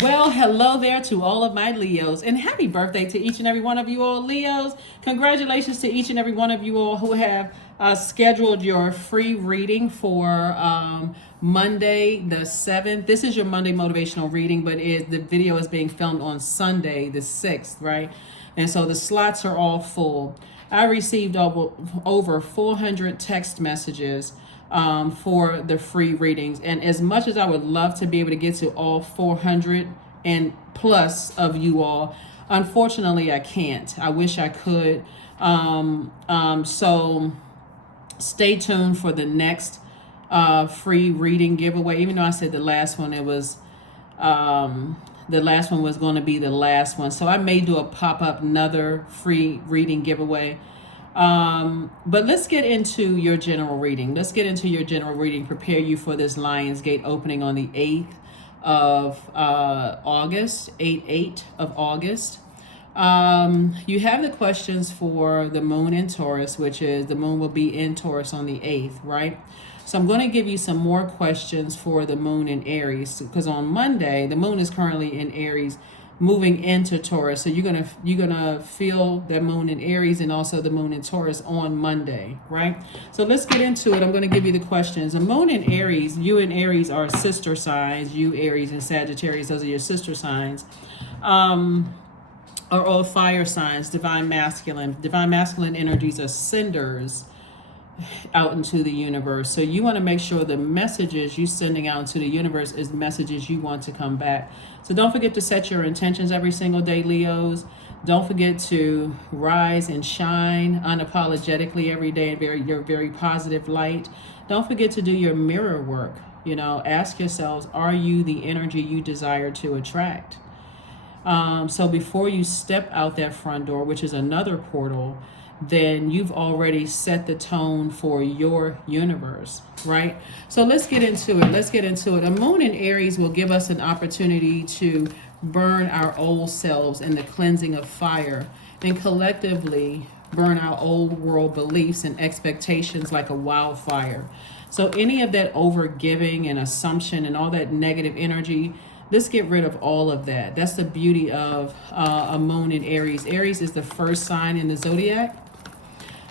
Well, hello there to all of my Leos, and happy birthday to each and every one of you all Leos. Congratulations to each and every one of you all who have scheduled your free reading for Monday the 7th. This is your Monday motivational reading, but the video is being filmed on Sunday the 6th, right? And so the slots are all full. I received over 400 text messages for the free readings. And as much as I would love to be able to get to all 400 and plus of you all, unfortunately, I can't. I wish I could. So stay tuned for the next free reading giveaway. Even though I said the last one, the last one was going to be the last one. So I may do a pop-up another free reading giveaway. But let's get into your general reading. Prepare you for this Lionsgate opening on the 8th of August, 8 of August. You have the questions for the moon in Taurus, which is the moon will be in Taurus on the 8th, right? So I'm going to give you some more questions for the moon in Aries, because on Monday, the moon is currently in Aries, moving into Taurus. So you're gonna feel the moon in Aries and also the moon in Taurus on Monday, right? So let's get into it. I'm gonna give you the questions. The moon in Aries, you and Aries are sister signs. You, Aries, and Sagittarius, those are your sister signs. Are all fire signs, divine masculine. Divine masculine energies are cinders out into the universe. So you want to make sure the messages you sending out into the universe is messages you want to come back. So don't forget to set your intentions every single day, Leos. Don't forget to rise and shine unapologetically every day in your very positive light. Don't forget to do your mirror work. Ask yourselves, are you the energy you desire to attract? So before you step out that front door, which is another portal, then you've already set the tone for your universe, right? So let's get into it. A moon in Aries will give us an opportunity to burn our old selves in the cleansing of fire and collectively burn our old world beliefs and expectations like a wildfire. So any of that overgiving and assumption and all that negative energy, let's get rid of all of that. That's the beauty of a moon in Aries. Aries is the first sign in the Zodiac.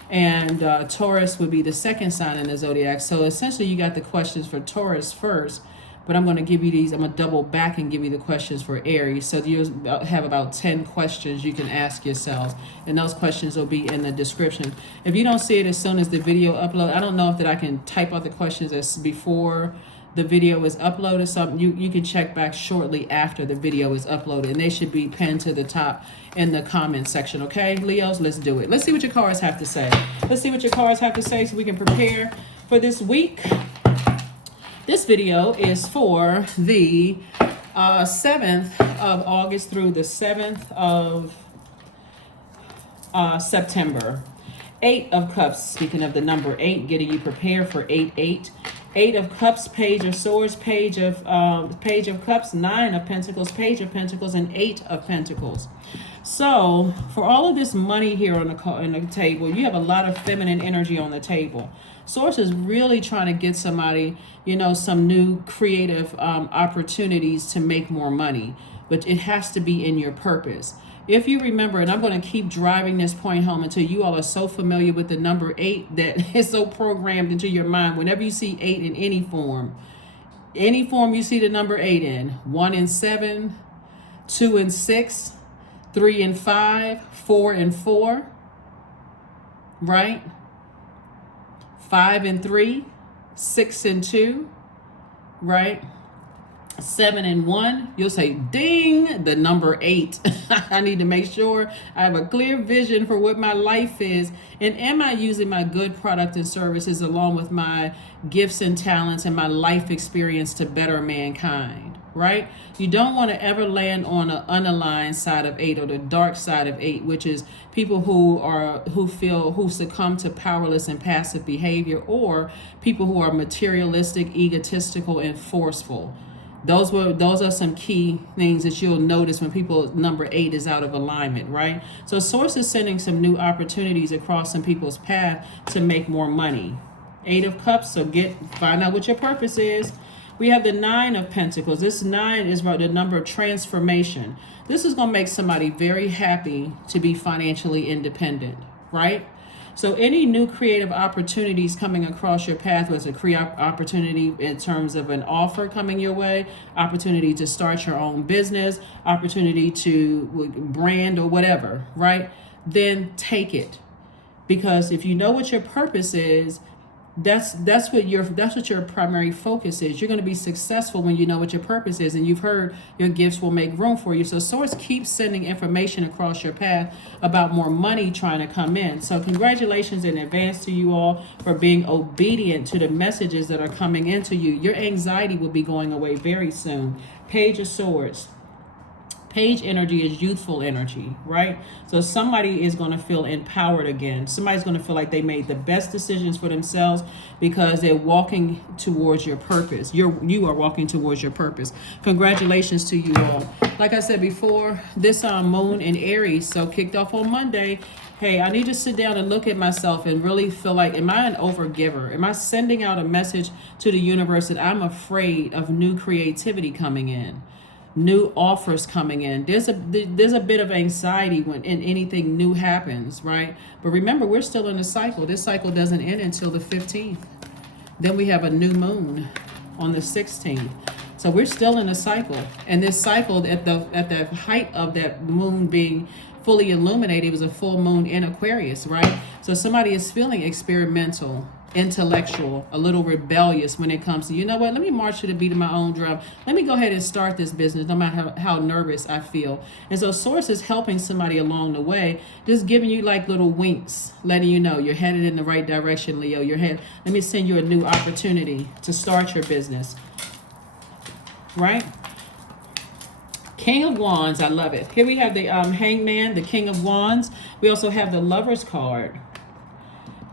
And Taurus would be the second sign in the Zodiac. So essentially you got the questions for Taurus first, but I'm going to give you these. I'm going to double back and give you the questions for Aries. So you'll have about 10 questions you can ask yourselves. And those questions will be in the description. If you don't see it as soon as the video upload, I don't know if that I can type out the questions as before the video is uploaded. So you can check back shortly after the video is uploaded, and they should be pinned to the top in the comment section. Okay, Leos, let's do it. Let's see what your cards have to say. So we can prepare for this week. This video is for the 7th of August through the 7th of September. 8 of Cups, speaking of the number 8, getting you prepared for 8-8. 8 of Cups, Page of Swords, Page of Cups, 9 of Pentacles, Page of Pentacles, and 8 of Pentacles. So for all of this money here on the table, you have a lot of feminine energy on the table. Source is really trying to get somebody, some new creative opportunities to make more money, but it has to be in your purpose. If you remember, and I'm going to keep driving this point home until you all are so familiar with the number 8 that it's so programmed into your mind. Whenever you see 8 in any form you see the number 8 in, 1 and 7, 2 and 6, 3 and 5, 4 and 4, right? 5 and 3, 6 and 2, right? 7 and 1, you'll say, ding, the number 8. I need to make sure I have a clear vision for what my life is. And am I using my good product and services along with my gifts and talents and my life experience to better mankind, right? You don't want to ever land on an unaligned side of 8 or the dark side of 8, which is people who succumb to powerless and passive behavior, or people who are materialistic, egotistical, and forceful. Those are some key things that you'll notice when people number 8 is out of alignment, right? So Source is sending some new opportunities across some people's path to make more money. 8 of Cups, so find out what your purpose is. We have the Nine of Pentacles. This nine is about the number of transformation. This is going to make somebody very happy to be financially independent, right? So any new creative opportunities coming across your path, whether it's a creative opportunity in terms of an offer coming your way, opportunity to start your own business, opportunity to brand or whatever, right? Then take it. Because if you know what your purpose is, that's what your primary focus is. You're going to be successful when you know what your purpose is, and you've heard your gifts will make room for you. So source keeps sending information across your path about more money trying to come in. So congratulations in advance to you all for being obedient to the messages that are coming into you. Your anxiety will be going away very soon. Page of Swords. Page energy is youthful energy, right? So somebody is going to feel empowered again. Somebody's going to feel like they made the best decisions for themselves because they're walking towards your purpose. You are walking towards your purpose. Congratulations to you all. Like I said before, this moon in Aries, so kicked off on Monday. Hey, I need to sit down and look at myself and really feel like, am I an overgiver? Am I sending out a message to the universe that I'm afraid of new creativity coming in? New offers coming in. There's a bit of anxiety when anything new happens, right? But remember, we're still in a cycle. This cycle doesn't end until the 15th. Then we have a new moon on the 16th. So we're still in a cycle. And this cycle, at the height of that moon being fully illuminated, it was a full moon in Aquarius, right? So somebody is feeling experimental, intellectual, a little rebellious when it comes to, you know what, let me march to the beat of my own drum. Let me go ahead and start this business no matter how nervous I feel. And so source is helping somebody along the way, just giving you like little winks, letting you know you're headed in the right direction, Leo. Let me send you a new opportunity to start your business, right? King of Wands, I love it. Here we have the Hangman, the King of Wands. We also have the Lover's card.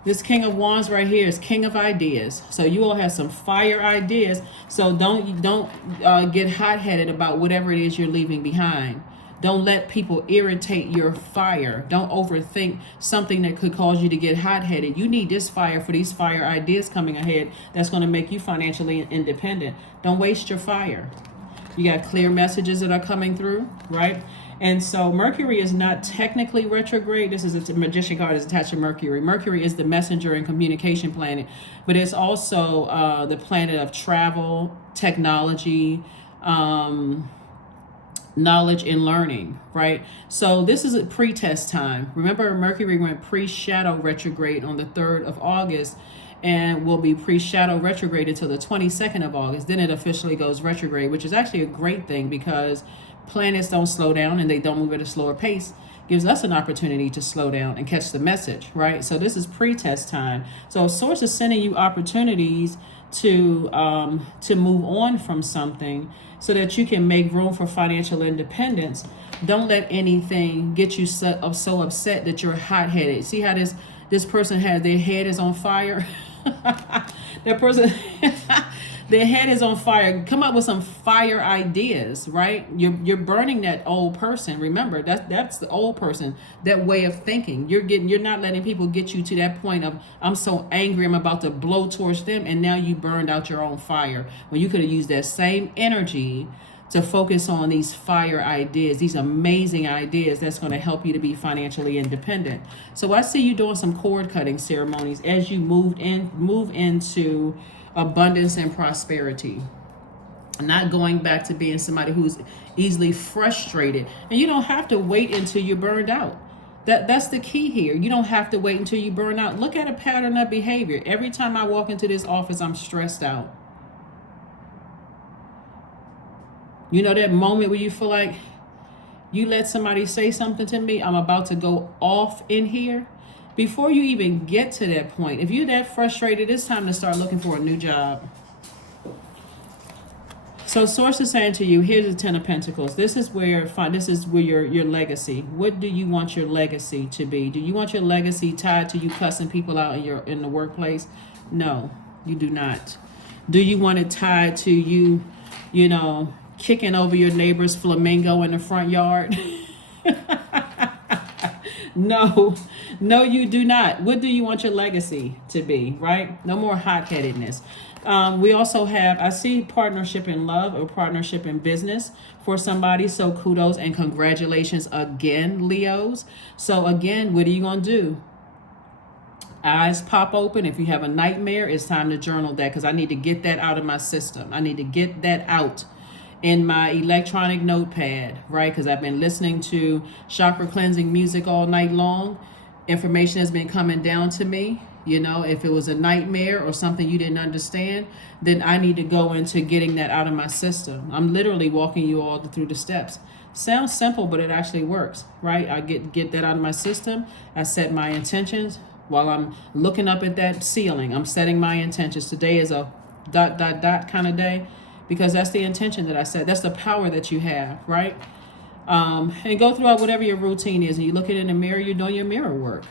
This King of Wands right here is King of Ideas. So you all have some fire ideas. So don't get hot-headed about whatever it is you're leaving behind. Don't let people irritate your fire. Don't overthink something that could cause you to get hot-headed. You need this fire for these fire ideas coming ahead that's going to make you financially independent. Don't waste your fire. You got clear messages that are coming through, right? And so Mercury is not technically retrograde. This is a Magician card is attached to Mercury. Mercury is the messenger and communication planet, but it's also the planet of travel, technology, knowledge and learning, right? So this is a pre-test time. Remember, Mercury went pre-shadow retrograde on the 3rd of August and will be pre-shadow retrograde until the 22nd of August. Then it officially goes retrograde, which is actually a great thing because planets don't slow down and they don't move at a slower pace. Gives us an opportunity to slow down and catch the message, right? So this is pre-test time. So source is sending you opportunities to move on from something so that you can make room for financial independence. Don't let anything get you so upset that you're hot-headed. See how this person has their head is on fire? That person their head is on fire. Come up with some fire ideas, right? You're burning that old person. Remember, that's the old person, that way of thinking. You're not letting people get you to that point of, I'm so angry, I'm about to blow towards them, and now you burned out your own fire. When you could have used that same energy to focus on these fire ideas, these amazing ideas that's going to help you to be financially independent. So I see you doing some cord cutting ceremonies as you move into abundance and prosperity. Not going back to being somebody who's easily frustrated. And you don't have to wait until you're burned out. That's the key here. You don't have to wait until you burn out. Look at a pattern of behavior. Every time I walk into this office, I'm stressed out. You know that moment where you feel like you let somebody say something to me, I'm about to go off in here? Before you even get to that point, if you're that frustrated, it's time to start looking for a new job. So source is saying to you, here's the 10 of Pentacles. This is where your legacy. What do you want your legacy to be? Do you want your legacy tied to you cussing people out in the workplace? No, you do not. Do you want it tied to you, kicking over your neighbor's flamingo in the front yard? No, you do not. What do you want your legacy to be, right? No more hot-headedness. We also have, I see partnership in love or partnership in business for somebody. So kudos and congratulations again, Leos. So again, what are you going to do? Eyes pop open. If you have a nightmare, it's time to journal that, because I need to get that out of my system. I need to get that out in my electronic notepad, right? Because I've been listening to chakra cleansing music all night long. Information has been coming down to me. You know, if it was a nightmare or something you didn't understand, then I need to go into getting that out of my system. I'm literally walking you all through the steps. Sounds simple, but it actually works, right? I get that out of my system. I set my intentions. While I'm looking up at that ceiling, I'm setting my intentions. Today is a ... kind of day, because that's the intention that I set. That's the power that you have, right? And go throughout whatever your routine is, and you look in the mirror, you're doing your mirror work.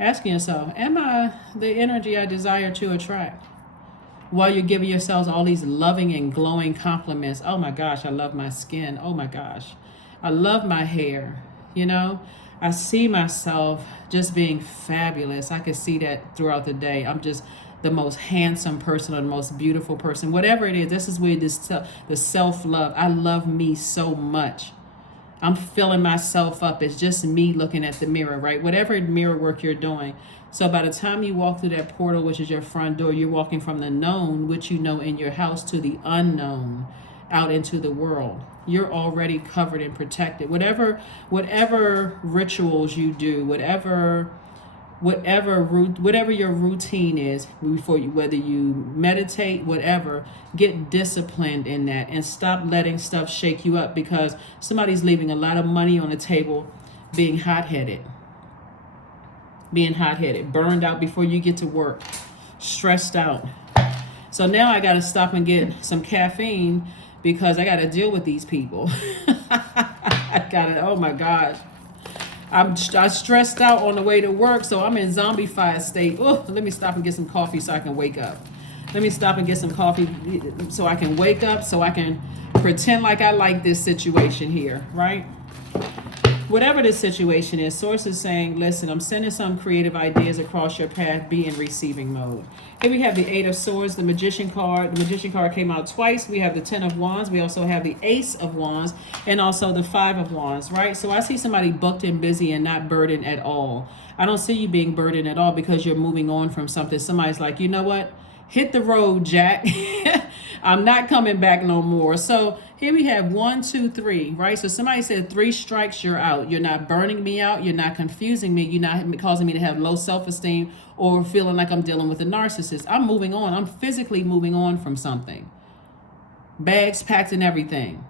Asking yourself, am I the energy I desire to attract? While you're giving yourselves all these loving and glowing compliments. Oh my gosh, I love my skin. Oh my gosh, I love my hair. You know, I see myself just being fabulous. I can see that throughout the day. I'm just the most handsome person or the most beautiful person. Whatever it is, this is where the self-love. I love me so much. I'm filling myself up. It's just me looking at the mirror, right? Whatever mirror work you're doing. So by the time you walk through that portal, which is your front door, you're walking from the known, which you know in your house, to the unknown, out into the world. You're already covered and protected. Whatever rituals you do, whatever your routine is before you, whether you meditate, whatever, get disciplined in that and stop letting stuff shake you up, because somebody's leaving a lot of money on the table being hot-headed, burned out before you get to work, stressed out. So now I got to stop and get some caffeine, because I got to deal with these people. I got it. Oh my gosh. I stressed out on the way to work, so I'm in zombified state. Oh, let me stop and get some coffee so I can wake up. Let me stop and get some coffee so I can wake up, so I can pretend like I like this situation here, right? Whatever this situation is, Source is saying, listen, I'm sending some creative ideas across your path. Be in receiving mode. Here we have the Eight of Swords, the Magician card. The Magician card came out twice. We have the Ten of Wands. We also have the Ace of Wands and also the Five of Wands, right? So I see somebody booked and busy and not burdened at all. I don't see you being burdened at all, because you're moving on from something. Somebody's like, you know what? Hit the road, Jack. I'm not coming back no more. So here we have 1, 2, 3, right? So somebody said 3 strikes, you're out. You're not burning me out. You're not confusing me. You're not causing me to have low self-esteem or feeling like I'm dealing with a narcissist. I'm moving on. I'm physically moving on from something. Bags packed and everything.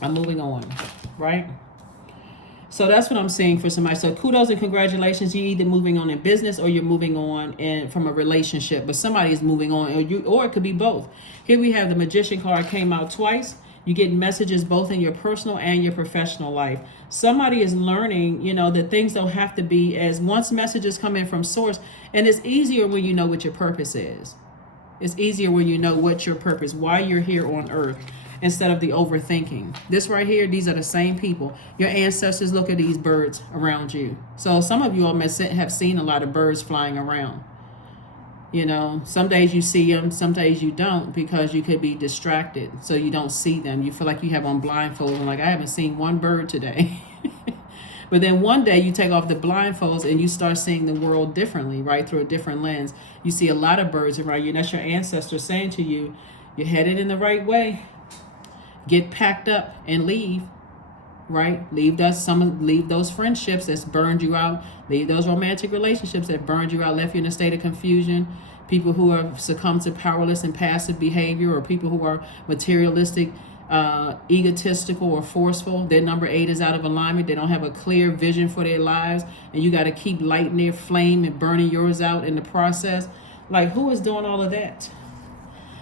I'm moving on, right? So that's what I'm saying for somebody. So kudos and congratulations. You're either moving on in business or you're moving on from a relationship. But somebody is moving on, or it could be both. Here we have the Magician card, came out twice. You get messages both in your personal and your professional life. Somebody is learning, that things don't have to be as once messages come in from source. And it's easier when you know what your purpose is. It's easier when you know what your purpose, why you're here on earth, instead of the overthinking. This right here, these are the same people. Your ancestors, look at these birds around you. So some of you all have seen a lot of birds flying around. Some days you see them, some days you don't, because you could be distracted, so you don't see them. You feel like you have on blindfolds, and like, I haven't seen one bird today. But then one day you take off the blindfolds and you start seeing the world differently, right, through a different lens. You see a lot of birds around you, and that's your ancestors saying to you, you're headed in the right way. Get packed up and leave, right? Leave those friendships that's burned you out. Leave those romantic relationships that burned you out, left you in a state of confusion. People who have succumbed to powerless and passive behavior, or people who are materialistic, egotistical, or forceful. Their number 8 is out of alignment. They don't have a clear vision for their lives, and you got to keep lighting their flame and burning yours out in the process. Like, who is doing all of that?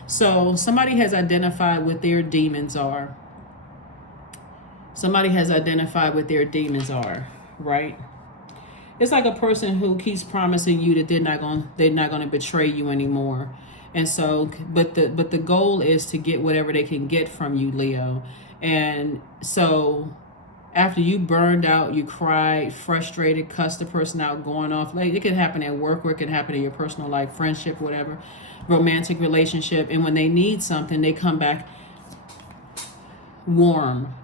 So somebody has identified what their demons are. Somebody has identified what their demons are, right? It's like a person who keeps promising you that they're not going to betray you anymore. And so, but the goal is to get whatever they can get from you, Leo. And so after you burned out, you cried, frustrated, cussed the person out, going off. Like, it could happen at work, or it could happen in your personal life, friendship, whatever, romantic relationship. And when they need something, they come back warm.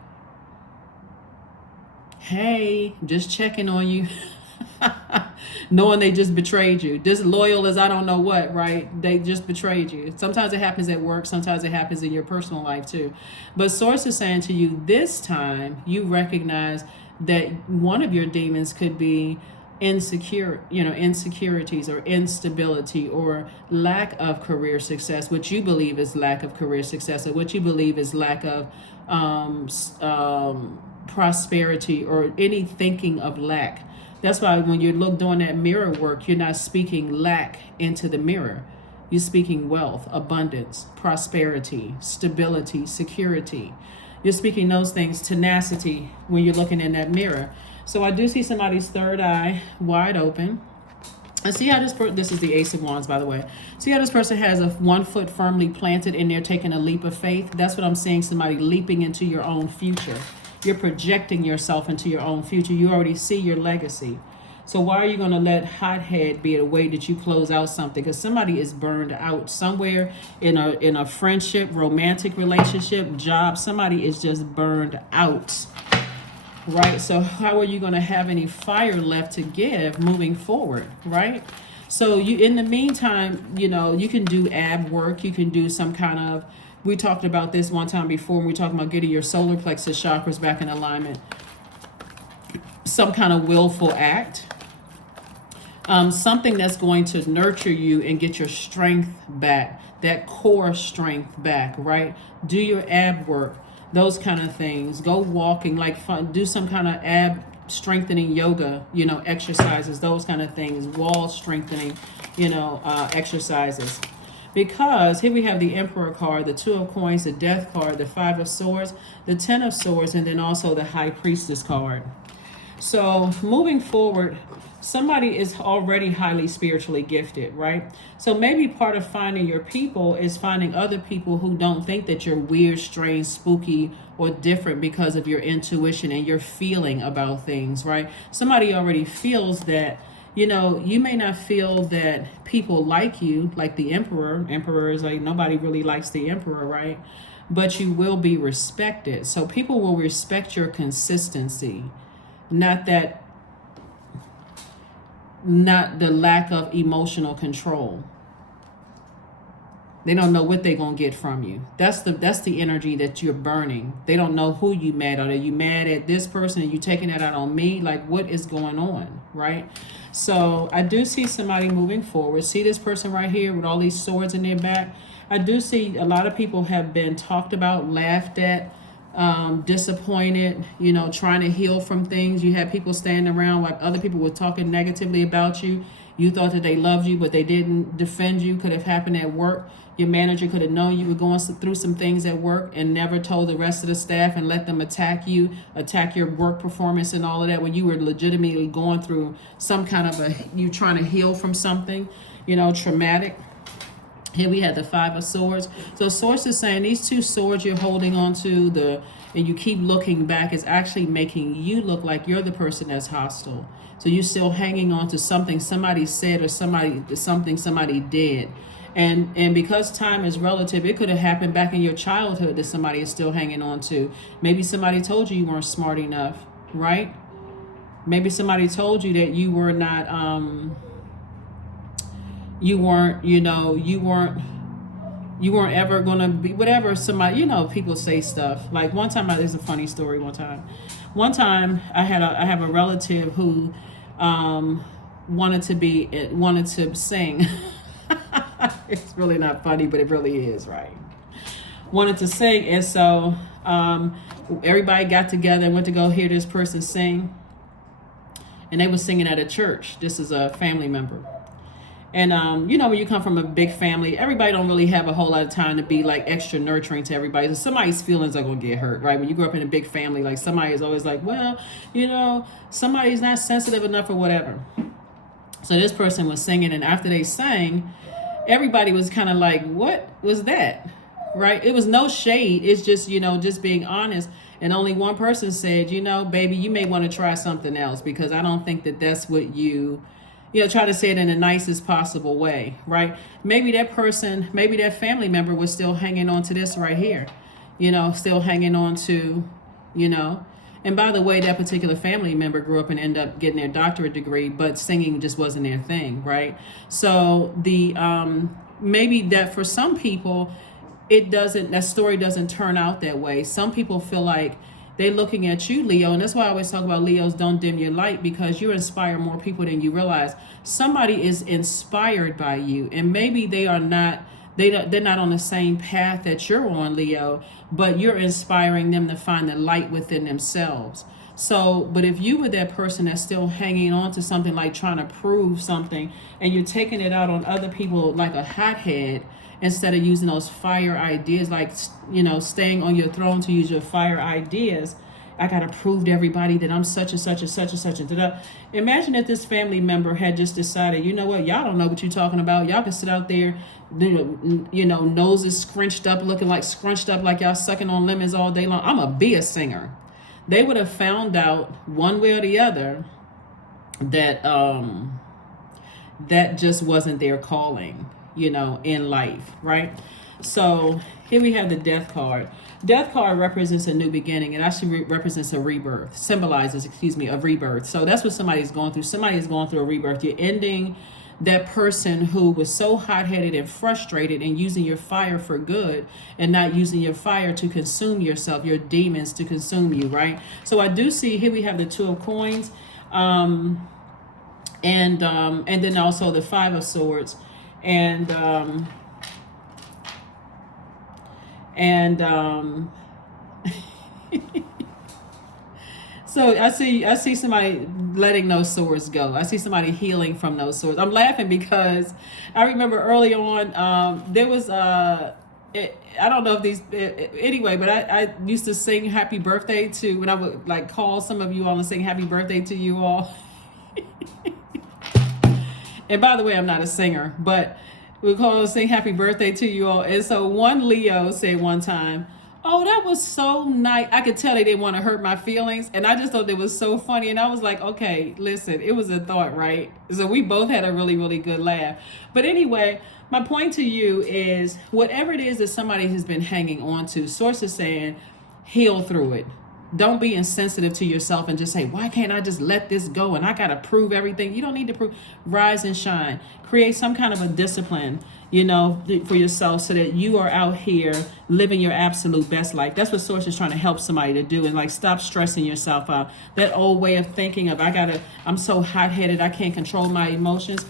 Hey, just checking on you. Knowing they just betrayed you. Disloyal as I don't know what, right? They just betrayed you. Sometimes it happens at work. Sometimes it happens in your personal life too. But Source is saying to you, this time you recognize that one of your demons could be insecurities or instability or lack of career success, what you believe is lack of career success, or what you believe is lack of prosperity, or any thinking of lack. That's why when you look doing that mirror work, you're not speaking lack into the mirror. You're speaking wealth, abundance, prosperity, stability, security. You're speaking those things, tenacity, when you're looking in that mirror. So I do see somebody's third eye wide open. I see how this is the Ace of Wands, by the way. See how this person has a 1 foot firmly planted and they're taking a leap of faith? That's what I'm seeing, somebody leaping into your own future. You're projecting yourself into your own future. You already see your legacy. So why are you going to let hothead be a way that you close out something? Because somebody is burned out somewhere in a friendship, romantic relationship, job. Somebody is just burned out, right? So how are you going to have any fire left to give moving forward, right? So you, in the meantime, you can do ab work. You can do some kind of, we talked about this one time before when we talked about getting your solar plexus chakras back in alignment. Some kind of willful act. Something that's going to nurture you and get your strength back, that core strength back, right? Do your ab work, those kind of things. Go walking, like fun, do some kind of ab strengthening yoga, exercises, those kind of things, wall strengthening, exercises. Because here we have the Emperor card, the 2 of Coins, the Death card, the 5 of Swords, the 10 of Swords, and then also the High Priestess card. So moving forward, somebody is already highly spiritually gifted, right? So maybe part of finding your people is finding other people who don't think that you're weird, strange, spooky, or different because of your intuition and your feeling about things, right? Somebody already feels that, you may not feel that people like you, like the Emperor. Emperor is like, nobody really likes the Emperor, right? But you will be respected. So people will respect your consistency. Not the lack of emotional control. They don't know what they're going to get from you. That's the energy that you're burning. They don't know who you mad at. Are you mad at this person? Are you taking that out on me? Like, what is going on, right? So I do see somebody moving forward. See this person right here with all these swords in their back? I do see a lot of people have been talked about, laughed at, disappointed, trying to heal from things. You had people standing around like other people were talking negatively about you. You thought that they loved you, but they didn't defend you. Could have happened at work. Your manager could have known you were going through some things at work and never told the rest of the staff and let them attack you, attack your work performance and all of that when you were legitimately going through some kind of you trying to heal from something, traumatic. Here we had the 5 of Swords. So Source is saying these 2 swords you're holding on to, and you keep looking back, is actually making you look like you're the person that's hostile. So you're still hanging on to something somebody said or something somebody did. And because time is relative, it could have happened back in your childhood that somebody is still hanging on to. Maybe somebody told you weren't smart enough, right? Maybe somebody told you that you were not, you weren't ever gonna be whatever. Somebody, people say stuff. Like one time, there's a funny story. One time I have a relative who wanted to sing. It's really not funny, but it really is, right? Wanted to sing, and so everybody got together and went to go hear this person sing, and they were singing at a church. This is a family member. And, when you come from a big family, everybody don't really have a whole lot of time to be like extra nurturing to everybody. So somebody's feelings are going to get hurt, right? When you grow up in a big family, like somebody is always like, well, somebody's not sensitive enough or whatever. So this person was singing, and after they sang, everybody was kind of like, what was that? Right? It was no shade. It's just, just being honest. And only one person said, you know, baby, you may want to try something else, because I don't think that that's what you know, try to say it in the nicest possible way, right? Maybe that person, maybe that family member was still hanging on to this right here, you know, still hanging on to, you know. And by the way, that particular family member grew up and ended up getting their doctorate degree, but singing just wasn't their thing, right? So maybe that for some people, that story doesn't turn out that way. Some people feel like they're looking at you, Leo, and that's why I always talk about Leos don't dim your light, because you inspire more people than you realize. Somebody is inspired by you, and maybe they are not, they're not on the same path that you're on, Leo, but you're inspiring them to find the light within themselves. So, but if you were that person that's still hanging on to something, like trying to prove something, and you're taking it out on other people like a hothead, instead of using those fire ideas, like, you know, staying on your throne to use your fire ideas. I got to prove to everybody that I'm such and such and such and such and da. Imagine if this family member had just decided, you know what, y'all don't know what you're talking about. Y'all can sit out there, you know, noses scrunched up, looking like scrunched up like y'all sucking on lemons all day long. I'm going to be a singer. They would have found out one way or the other that that just wasn't their calling, you know, in life, right? So here we have the death card. Death card represents a new beginning. It actually represents a rebirth, symbolizes, a rebirth. So that's what somebody's going through. Somebody is going through a rebirth. You're ending that person who was so hot-headed and frustrated and using your fire for good, and not using your fire to consume yourself, your demons to consume you, right? So I do see here we have the Two of Coins, and then also the Five of Swords. And so I see somebody letting those swords go. I see somebody healing from those swords. I'm laughing because I remember early on, there was I don't know if these anyway, but I used to sing happy birthday to, when I would like call some of you all and sing happy birthday to you all. And by the way, I'm not a singer, but we call sing happy birthday to you all. And so one Leo said one time, oh, that was so nice. I could tell they didn't want to hurt my feelings. And I just thought it was so funny. And I was like, okay, listen, it was a thought, right? So we both had a really, really good laugh. But anyway, my point to you is, whatever it is that somebody has been hanging on to, Source is saying, heal through it. Don't be insensitive to yourself and just say, why can't I just let this go? And I got to prove everything. You don't need to prove. Rise and shine. Create some kind of a discipline, you know, for yourself, so that you are out here living your absolute best life. That's what Source is trying to help somebody to do. And like, stop stressing yourself out. That old way of thinking of, I'm so hot-headed, I can't control my emotions.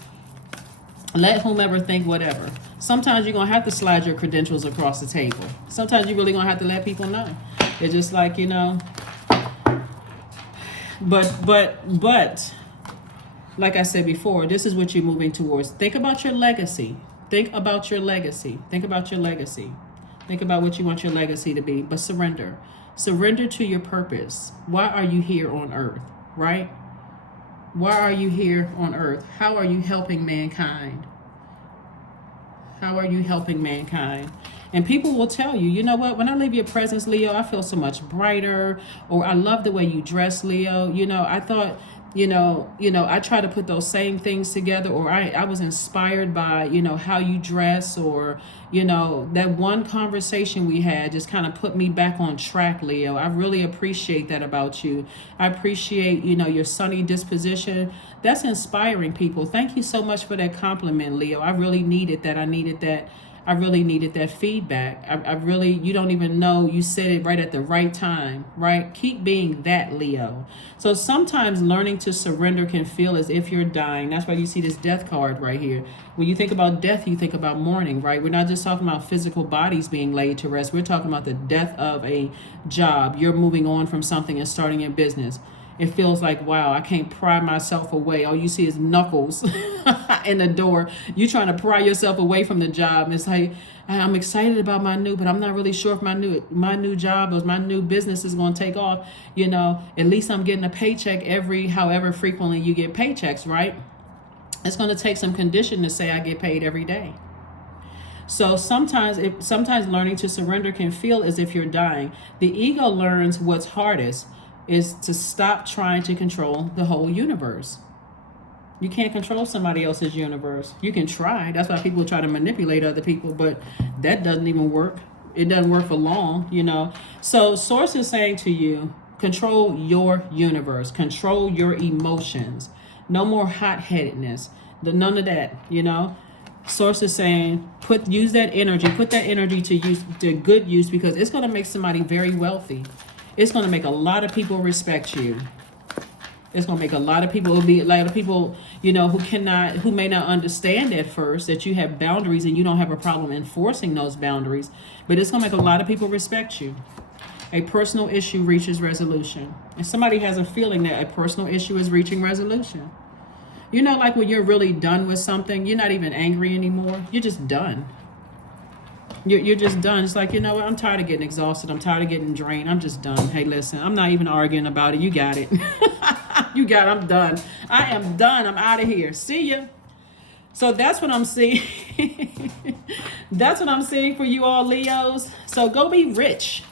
Let whomever think whatever. Sometimes you're going to have to slide your credentials across the table. Sometimes you're really going to have to let people know. It's just like, you know, but like I said before, this is what you're moving towards. Think about your legacy. Think about your legacy. Think about your legacy. Think about what you want your legacy to be, but surrender. Surrender to your purpose. Why are you here on earth, right? Why are you here on earth? How are you helping mankind? How are you helping mankind? And people will tell you, you know what, when I leave your presence, Leo, I feel so much brighter, or I love the way you dress, Leo. You know, I thought, you know, I try to put those same things together, or I was inspired by, you know, how you dress, or, you know, that one conversation we had just kind of put me back on track, Leo. I really appreciate that about you. I appreciate, you know, your sunny disposition. That's inspiring people. Thank you so much for that compliment, Leo. I really needed that. I really needed that feedback. I really, you don't even know, you said it right at the right time, right? Keep being that, Leo. So sometimes learning to surrender can feel as if you're dying. That's why you see this death card right here. When you think about death, you think about mourning, right? We're not just talking about physical bodies being laid to rest. We're talking about the death of a job. You're moving on from something and starting a business. It feels like, wow, I can't pry myself away. All you see is knuckles in the door. You're trying to pry yourself away from the job. It's like, I'm excited about my new, but I'm not really sure if my new job or my new business is going to take off. You know, at least I'm getting a paycheck however frequently you get paychecks, right? It's going to take some condition to say I get paid every day. So sometimes learning to surrender can feel as if you're dying. The ego learns what's hardest is to stop trying to control the whole universe. You can't control somebody else's universe. You can try. That's why people try to manipulate other people, but that doesn't even work. It doesn't work for long, you know. So Source is saying to you, control your universe. Control your emotions. No more hot-headedness. None of that, you know. Source is saying, put that energy to good use, because it's going to make somebody very wealthy. It's going to make a lot of people respect you. It's going to make a lot of people, it'll be a lot of people, you know, who may not understand at first that you have boundaries and you don't have a problem enforcing those boundaries, but it's going to make a lot of people respect you. A personal issue reaches resolution. And somebody has a feeling that a personal issue is reaching resolution. You know, like when you're really done with something, you're not even angry anymore. You're just done. You're just done. It's like, you know what? I'm tired of getting exhausted. I'm tired of getting drained. I'm just done. Hey, listen, I'm not even arguing about it. You got it. You got it. I'm done. I am done. I'm out of here. See ya. So that's what I'm seeing. That's what I'm seeing for you all, Leos. So go be rich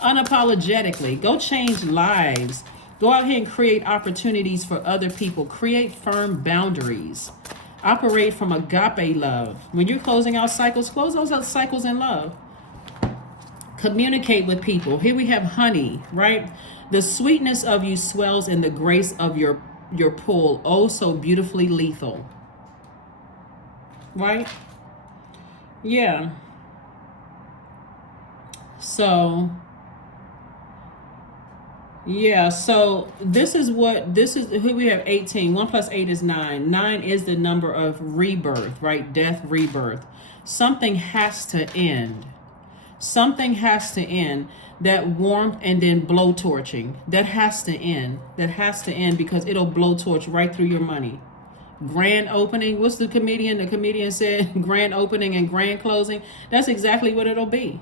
unapologetically. Go change lives. Go out here and create opportunities for other people. Create firm boundaries. Operate from agape love. When you're closing out cycles, close those out cycles in love. Communicate with people. Here we have honey, right? The sweetness of you swells in the grace of your pull. Oh, so beautifully lethal. Right? Yeah. So... yeah, so this is who we have. 18. 1 plus 8 is 9. 9 is the number of rebirth, right? Death, rebirth. Something has to end. Something has to end. That warmth and then blowtorching. That has to end. That has to end, because it'll blowtorch right through your money. Grand opening. What's the comedian? The comedian said grand opening and grand closing. That's exactly what it'll be.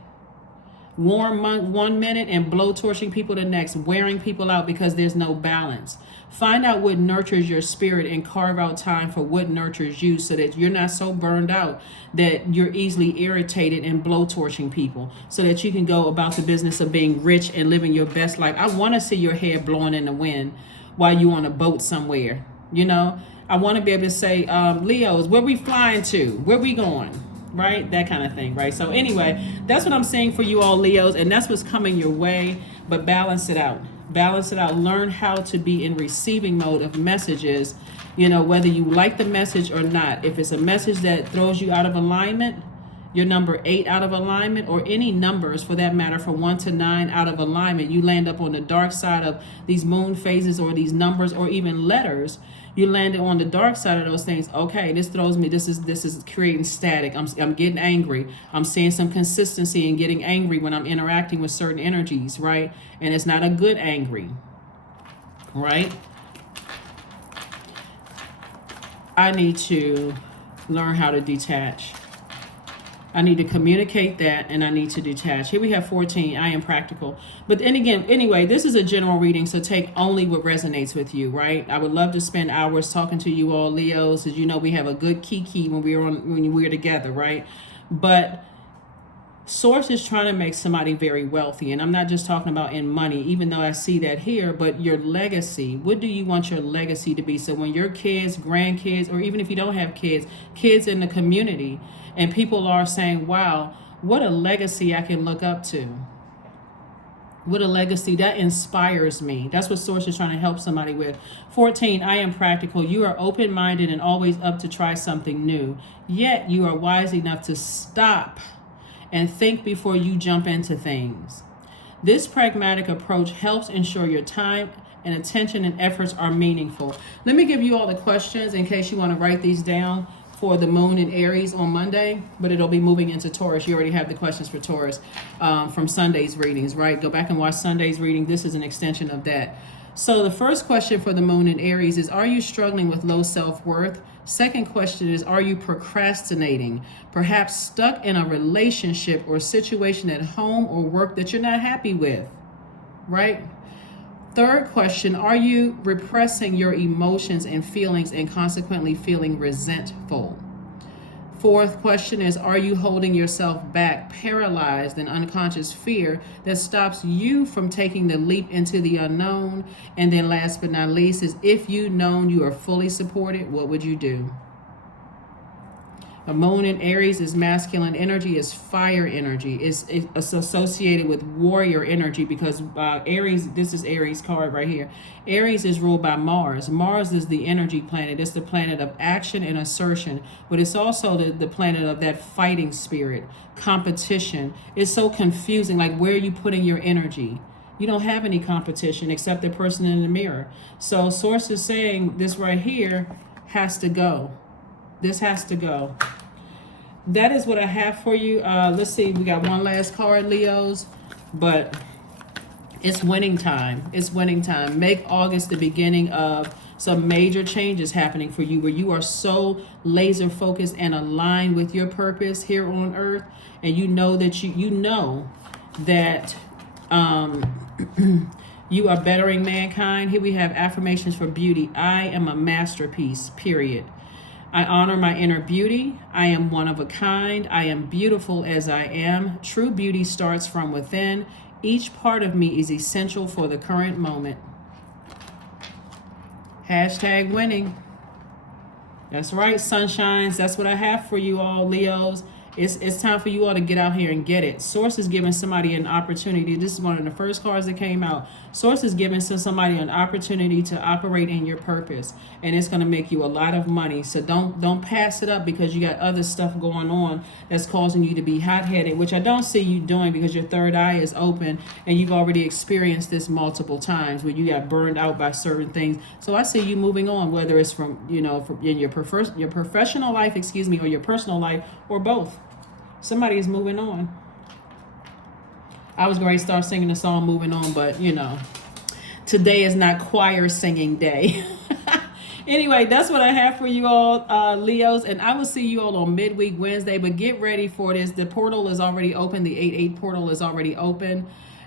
Warm 1 minute and blowtorching people the next, wearing people out because there's no balance. Find out what nurtures your spirit and carve out time for what nurtures you, so that you're not so burned out that you're easily irritated and blowtorching people, so that you can go about the business of being rich and living your best life. I want to see your hair blowing in the wind while you're on a boat somewhere. You know, I want to be able to say, Leos, where we flying to? Where we going? Right? That kind of thing, right? So anyway, that's what I'm saying for you all, Leos, and that's what's coming your way. But balance it out. Balance it out. Learn how to be in receiving mode of messages, you know, whether you like the message or not. If it's a message that throws you out of alignment, your number 8 out of alignment, or any numbers for that matter, from 1 to 9 out of alignment, you land up on the dark side of these moon phases or these numbers or even letters. You landed on the dark side of those things. Okay, this throws me. This is creating static. I'm getting angry. I'm seeing some consistency in getting angry when I'm interacting with certain energies, right? And it's not a good angry, right? I need to learn how to detach. I need to communicate that, and I need to detach. Here we have 14. I am practical. But then again, anyway, this is a general reading, so take only what resonates with you, right? I would love to spend hours talking to you all, Leos, as you know, we have a good kiki when we're together, right? But Source is trying to make somebody very wealthy, and I'm not just talking about in money, even though I see that here, but your legacy. What do you want your legacy to be? So when your kids, grandkids, or even if you don't have kids, kids in the community, and people are saying, wow, what a legacy I can look up to. What a legacy. That inspires me. That's what Source is trying to help somebody with. 14, I am practical. You are open-minded and always up to try something new. Yet you are wise enough to stop and think before you jump into things. This pragmatic approach helps ensure your time and attention and efforts are meaningful. Let me give you all the questions in case you want to write these down for the moon in Aries on Monday, but it'll be moving into Taurus. You already have the questions for Taurus from Sunday's readings, right? Go back and watch Sunday's reading. This is an extension of that. So the first question for the moon in Aries is, are you struggling with low self-worth? Second question is, are you procrastinating? Perhaps stuck in a relationship or situation at home or work that you're not happy with, right? Third question, are you repressing your emotions and feelings and consequently feeling resentful? Fourth question is, are you holding yourself back, paralyzed in unconscious fear that stops you from taking the leap into the unknown? And then last but not least is, if you known you are fully supported, what would you do? A moon in Aries is masculine energy, is fire energy. It's associated with warrior energy because Aries, this is Aries card right here. Aries is ruled by Mars. Mars is the energy planet. It's the planet of action and assertion, but it's also the planet of that fighting spirit, competition. It's so confusing, like where are you putting your energy? You don't have any competition except the person in the mirror. So Source is saying this right here has to go. This has to go. That is what I have for you. Let's see. We got one last card, Leos. But it's winning time. It's winning time. Make August the beginning of some major changes happening for you where you are so laser focused and aligned with your purpose here on earth. And you know that you know that you are bettering mankind. Here we have affirmations for beauty. I am a masterpiece, period. I honor my inner beauty. I am one of a kind. I am beautiful as I am. True beauty starts from within. Each part of me is essential for the current moment. Hashtag winning. That's right, sunshines. That's what I have for you all, Leos. It's time for you all to get out here and get it. Source is giving somebody an opportunity. This is one of the first cards that came out. Source is giving somebody an opportunity to operate in your purpose, and it's going to make you a lot of money. So don't pass it up because you got other stuff going on that's causing you to be hot-headed, which I don't see you doing because your third eye is open and you've already experienced this multiple times where you got burned out by certain things. So I see you moving on, whether it's from in your professional life, or your personal life, or both. Somebody is moving on. I was going to start singing the song Moving On, but today is not choir singing day. Anyway, that's what I have for you all, Leos, and I will see you all on midweek Wednesday, but get ready for this. The portal is already open. The 8/8 portal is already open.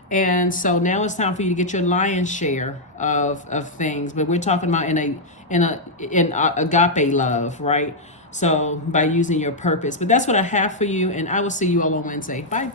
And so now it's time for you to get your lion's share of things, but we're talking about in agape love, right? So by using your purpose. But that's what I have for you, and I will see you all on Wednesday. Bye.